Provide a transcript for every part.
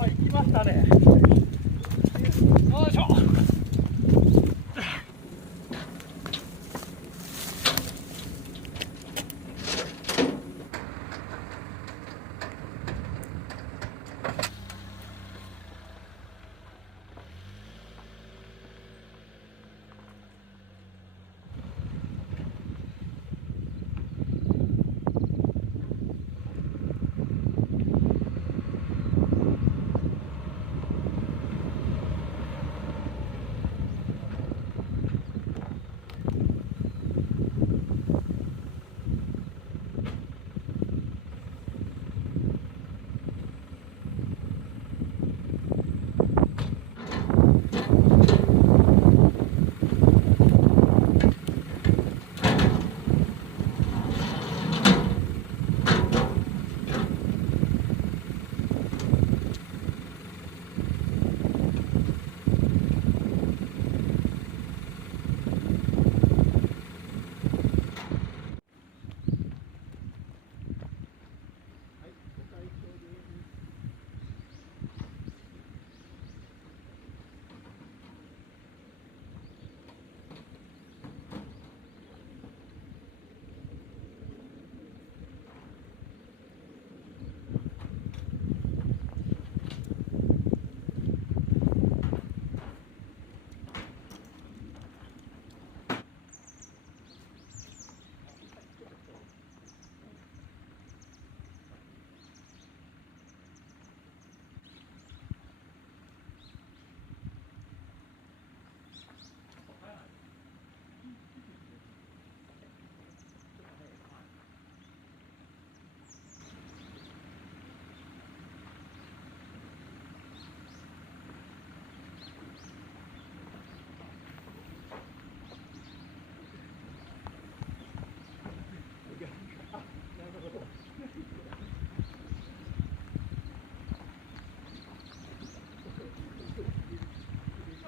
ああ、行きましたね。よいしょ。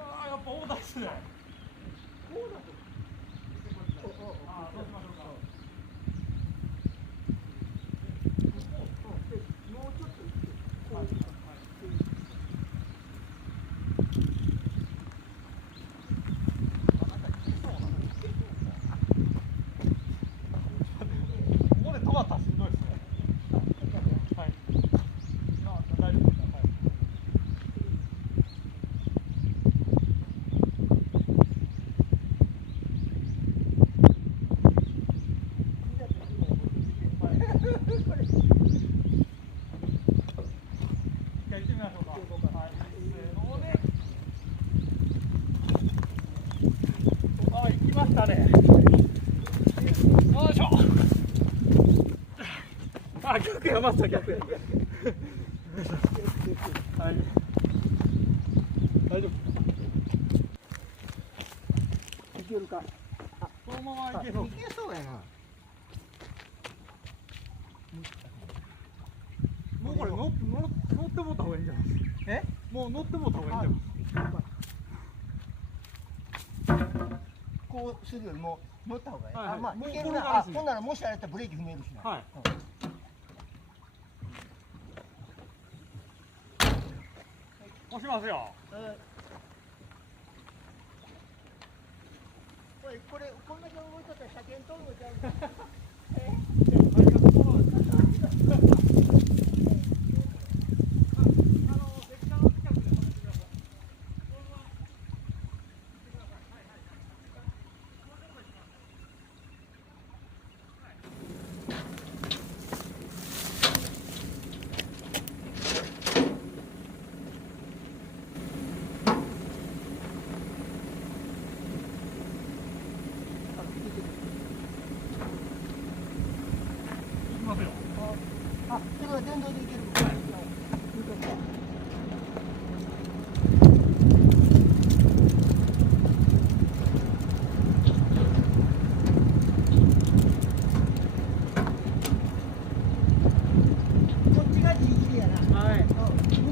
ああ、やっぱ大田ですね。ああ、そうしましょうか。ここで止まったらしんどいですね。はい。あ、大丈夫ですか。はい。じゃあ行ってみましょうか。はい。せーので。ああ、行きましたね。よいしょ。あ、逆や、ました、逆や。はい。大丈夫。いけるか。このまま行けそう。いけそうやな。もうこれ乗ってもった方がいいんじゃないですか。え？もう乗ってもった方がいいんじゃないですか。こうするよりも乗った方がいい。はいはいあ、まあもういけるな。あ、これからですねほんならもしあれやったらブレーキ踏めるしな。はい。押しますよ。これこんだけ動いとったら車検取るのちゃうか。あ、それは電動でいける。はい。こっちがギリギリやな。はい。向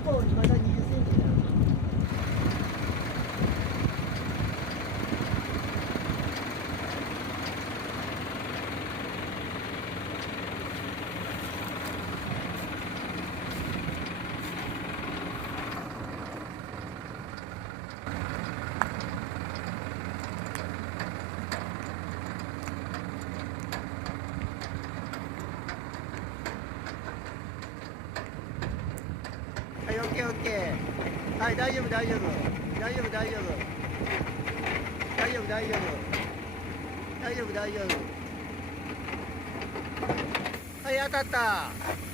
こうにまた20センチだ。オッケー。はい、大丈夫、大丈夫。大丈夫、大丈夫。大丈夫、大丈夫。大丈夫、大丈夫。はい、当たった。